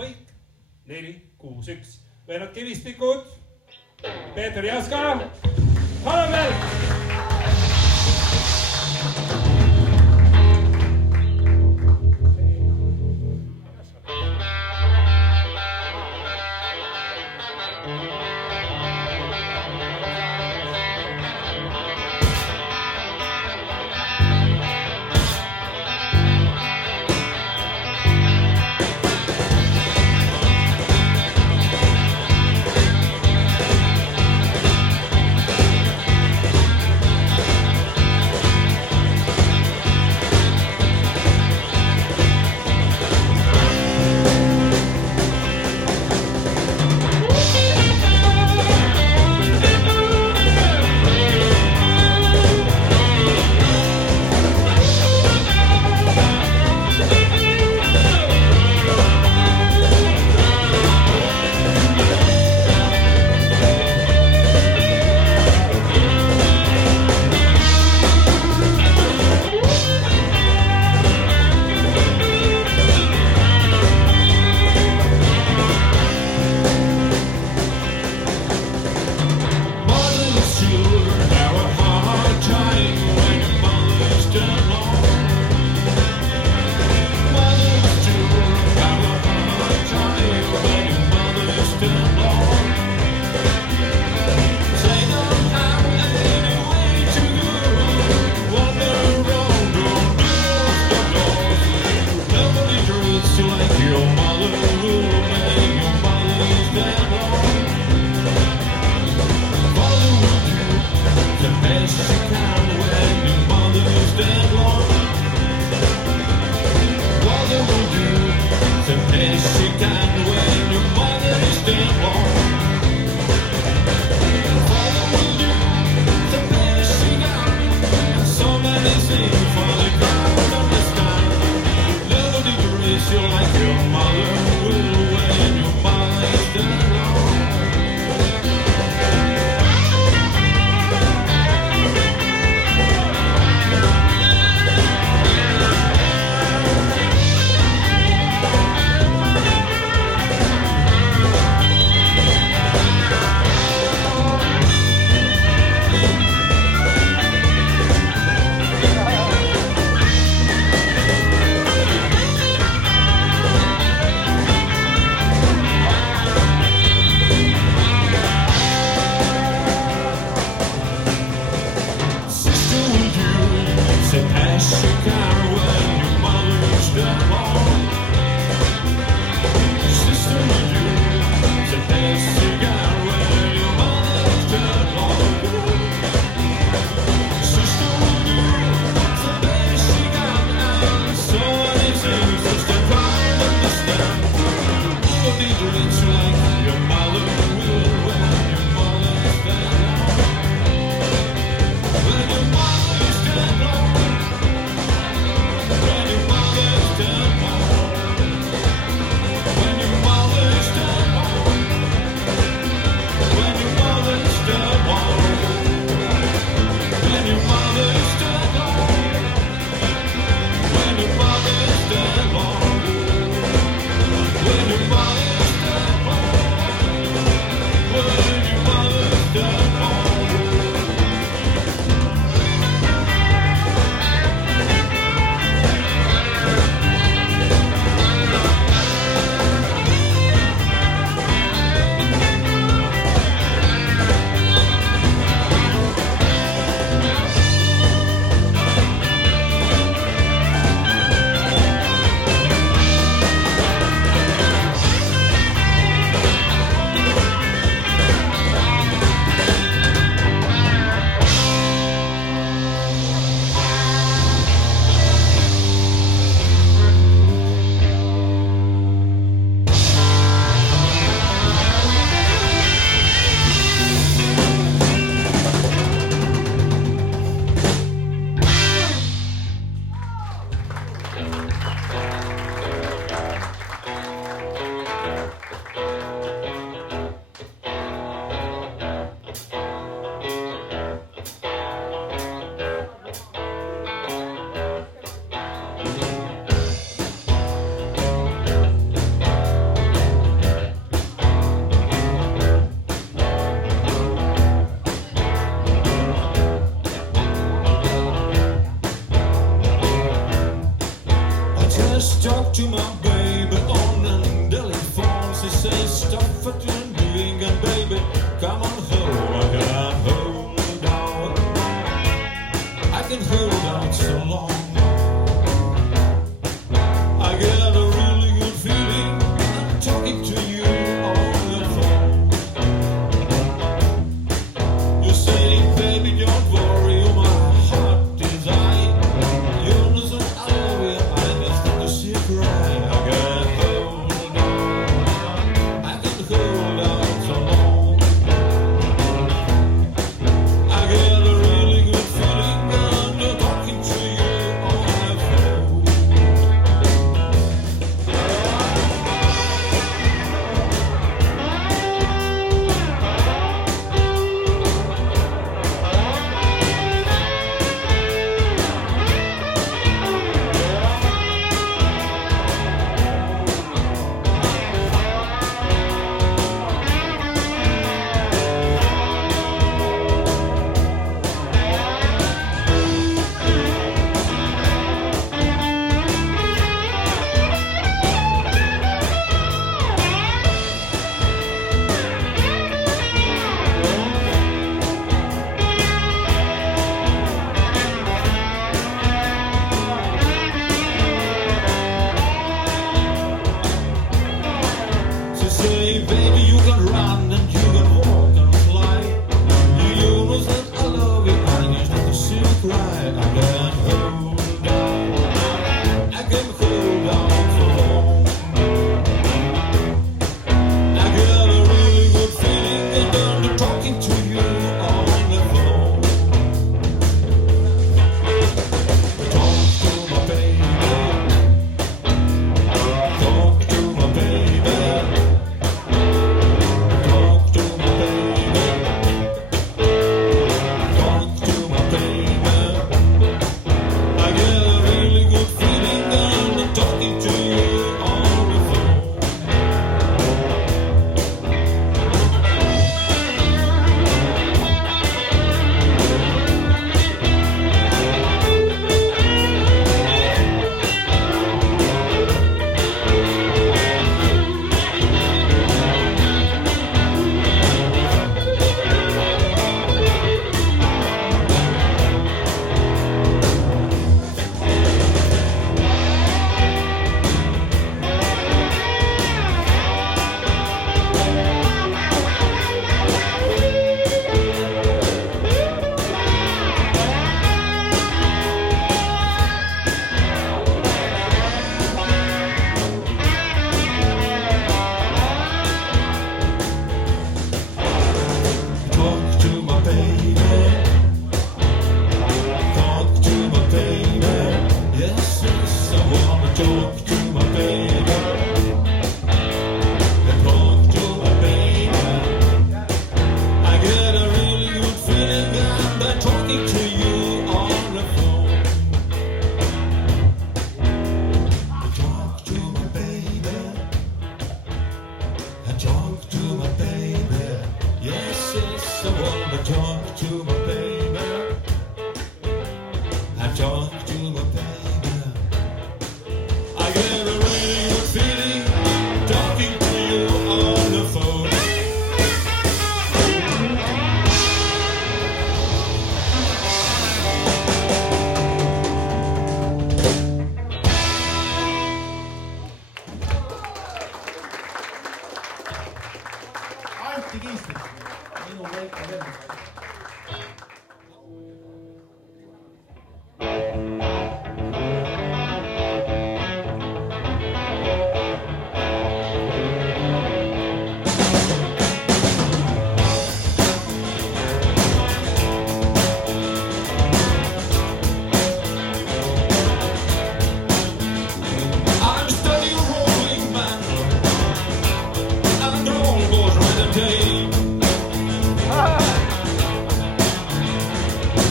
Põik 461. Lennart Kivistikud, Peeter Jaska, Kalev. talk to my baby. Yes, yes, I wanna talk to my baby. I talk to my baby. I get a really good feeling talking to you on the phone. hartstikke Easter. Heel leuk kalender. I'm studying rolling man, and the roll goes right and tape.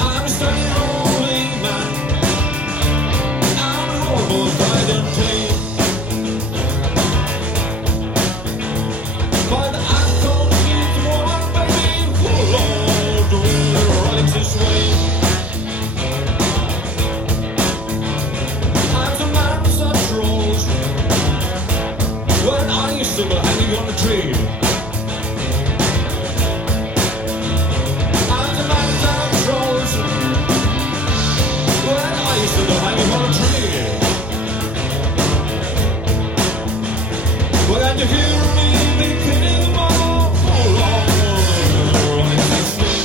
I'm studying rolling man, and the roll goes right and tape. But I don't need one baby who Lord will right this way. I'm the man that rolls when I used to be hanging on the tree. I'm the man that rolls when I used to be hanging on a tree. When you hear me beginning more, oh Lord, right this way.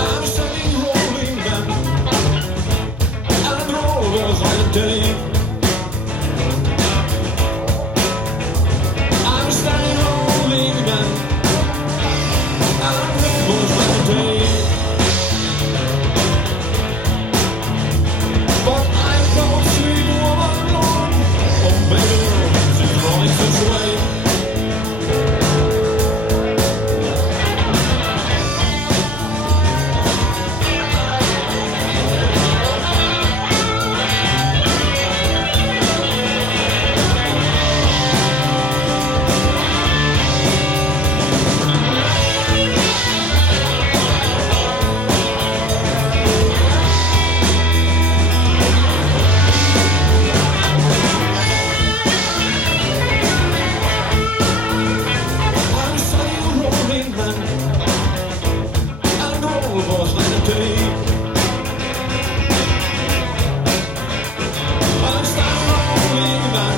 I'm standing rolling man, and roll goes right and tape. I'm standing rolling man, and roll goes right and tape. But I don't see woman alone. Oh baby, she's rolling this way. I'm studying rolling man, and roll goes right and tape. I'm studying rolling man,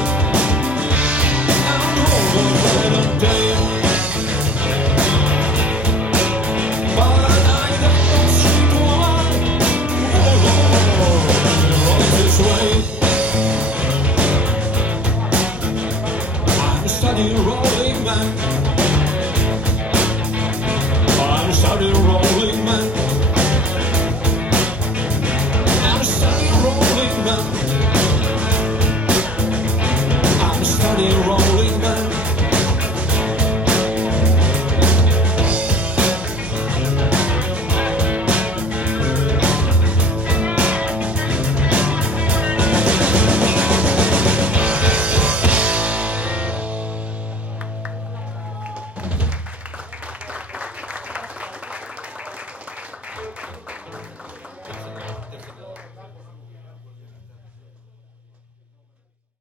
and roll goes right and tape. But I don't see one, oh Lord, right this way. I'm studying rolling man. I'm studying rolling man. I'm studying rolling man. I'm studying rolling man.